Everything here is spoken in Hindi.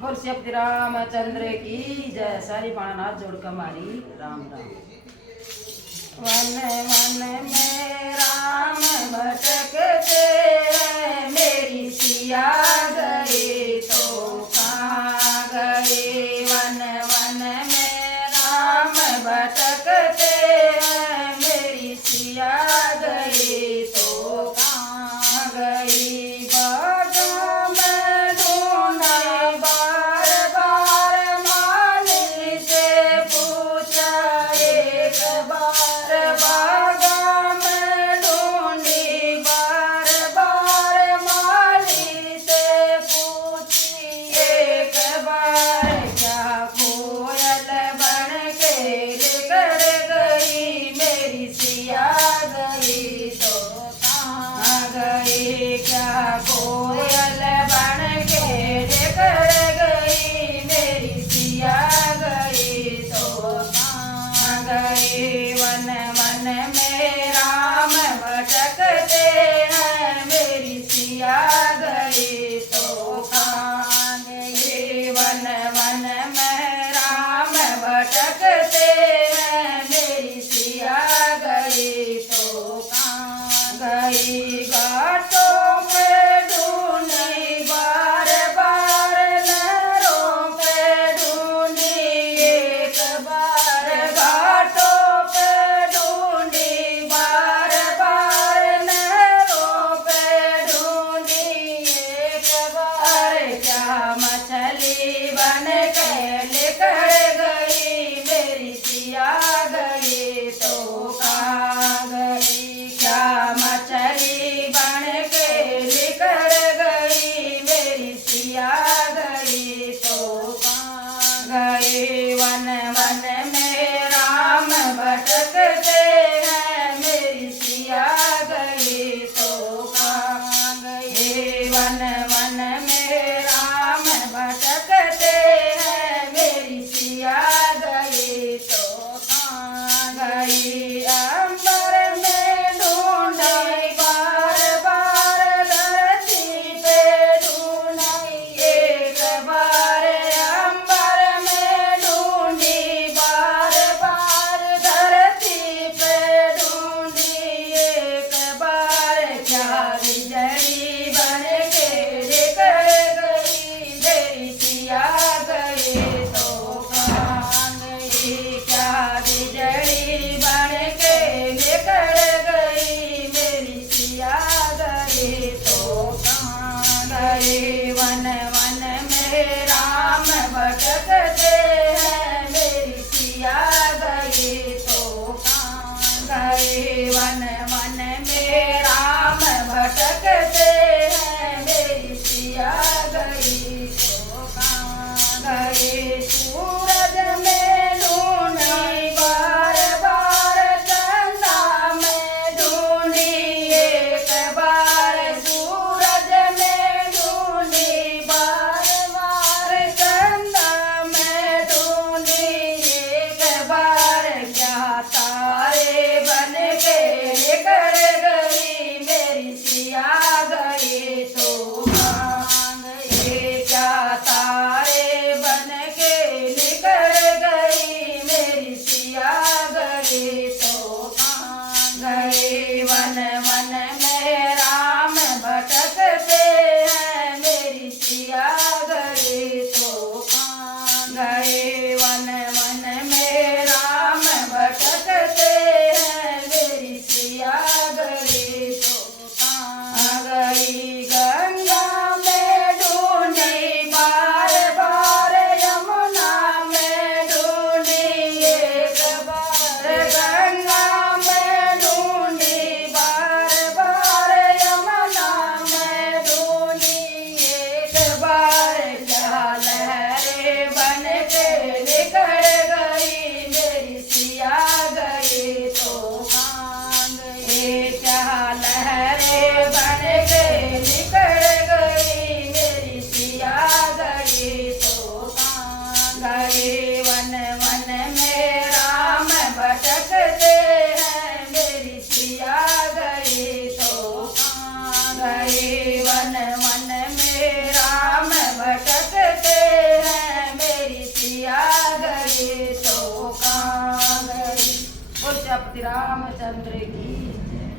बोल श्री रामचंद्र की जय। सारी पानानाथ जोड़ कमारी राम राम। वन वन में राम भटकते हैं, मेरी सिया गए तो कहाँ गए। वन वन में राम भटकते हैं, मेरी सिया गए तो कहाँ गई। बागों में ढूंढे बार बार, माली से पूछा एक बार। बागों में ढूंढी बार बार, माली से पूछी एक बार। क्या कोयल बन के लेकर गई, मेरी सिया गई तो कहाँ गई। क्या कोयल बन के लेकर गई, मेरी सिया गई तो कहाँ गई। वन वन में राम भटकते हैं, मेरी सिया गई तो कहाँ गई। वन गए तो कहाँ गए। बोल श्यामपति रामचंद्र की जय।